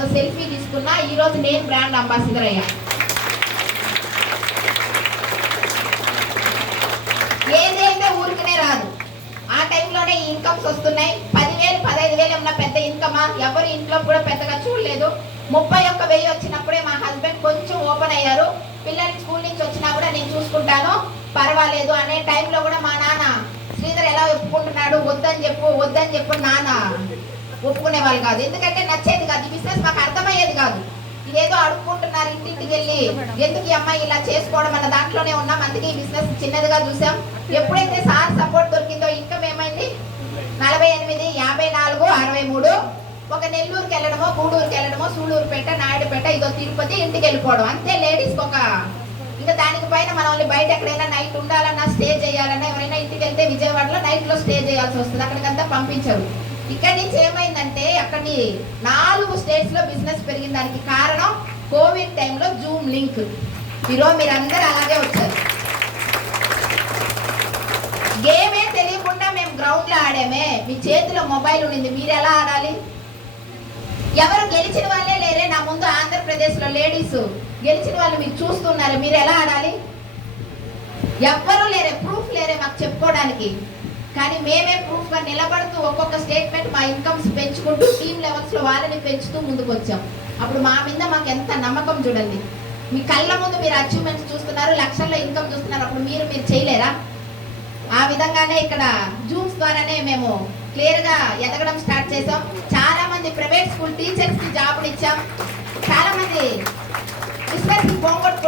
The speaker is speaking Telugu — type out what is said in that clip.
వాళ్ళతో సెల్ఫీ తీసుకున్నా. ఈరోజు నేను బ్రాండ్ అంబాసిడర్ అయ్యా. ఏదైతే ఊరికనే రాదు, ఆ టైంలోనే ఈ ఇన్కమ్స్ వస్తున్నాయి. 10,000 15,000 ఉన్న పెద్ద ఇన్కమా? ఎవరు ఇంట్లో కూడా పెద్దగా చూడలేదు. 31,000 వచ్చినప్పుడే మా హస్బెండ్ కొంచెం ఓపెన్ అయ్యారు. పిల్లలు స్కూల్ నుంచి వచ్చినా కూడా నేను చూసుకుంటాను, పర్వాలేదు అనే టైంలో కూడా మా నాన్న శ్రీధర్ ఎలా ఒప్పుకుంటున్నాడు, వద్దని చెప్పు నాన్న ఒప్పుకునే వాళ్ళు కాదు. ఎందుకంటే నచ్చేది కాదు, ఈ బిజినెస్ మాకు అర్థమయ్యేది కాదు. ఇదేదో అడుక్కుంటున్నారు ఇంటింటికి వెళ్ళి, ఎందుకు ఈ అమ్మాయి ఇలా చేసుకోవడం అన్న దాంట్లోనే ఉన్నాం. అందుకే ఈ బిజినెస్ చిన్నదిగా చూసాం. ఎప్పుడైతే సార్ సపోర్ట్ దొరికిందో ఇన్కమ్ ఏమైంది? 48, 54, 63. ఒక నెల్లూరుకి వెళ్ళడమో, గూడూరుకి వెళ్ళడమో, సూళ్ళూరుపేట, నాయుడుపేట, ఇదో తిరుపతి, ఇంటికి వెళ్ళిపోవడం అంతే. లేడీస్కి ఒక ఇంకా దానికి పైన మనల్ని బయట ఎక్కడైనా నైట్ ఉండాలన్నా, స్టే చేయాలన్నా, ఎవరైనా ఇంటికి వెళ్తే విజయవాడలో నైట్లో స్టే చేయాల్సి వస్తుంది, అక్కడికంతా పంపించరు. ఇక్కడి నుంచి ఏమైందంటే అక్కడి 4 స్టేట్స్లో బిజినెస్ పెరిగిన దానికి కారణం కోవిడ్ టైంలో జూమ్ లింక్. ఈరోజు మీరందరూ అలాగే వచ్చారు. గేమే తెలియకుండా మేము గ్రౌండ్లో ఆడామే. మీ చేతిలో మొబైల్ ఉండింది, మీరు ఎలా ఆడాలి? ఎవరు గెలిచిన వాళ్ళే లేరే నా ముందు. ఆంధ్రప్రదేశ్లో లేడీస్ గెలిచిన వాళ్ళు మీరు చూస్తున్నారు, మీరు ఎలా ఆడాలి? ఎవ్వరూ లేరే, ప్రూఫ్ లేరే మాకు చెప్పుకోవడానికి. కానీ మేమే ప్రూఫ్గా నిలబడుతూ ఒక్కొక్క స్టేట్మెంట్ మా ఇన్కమ్స్ పెంచుకుంటూ టీమ్ లెవెల్స్లో వాళ్ళని పెంచుతూ ముందుకు వచ్చాం. అప్పుడు మా మీద మాకు ఎంత నమ్మకం చూడండి. మీ కళ్ళ ముందు మీరు అచీవ్మెంట్స్ చూస్తున్నారు, లక్షల్లో ఇన్కమ్ చూస్తున్నారు. అప్పుడు మీరు చేయలేరా? ఆ విధంగానే ఇక్కడ జూమ్స్ ద్వారానే మేము క్లియర్గా ఎదగడం స్టార్ట్ చేసాం. చాలా మంది ప్రైవేట్ స్కూల్ టీచర్స్కి జాబులు ఇచ్చాం. చాలా మంది బిజినెస్కి పోగొట్టుకున్నారు.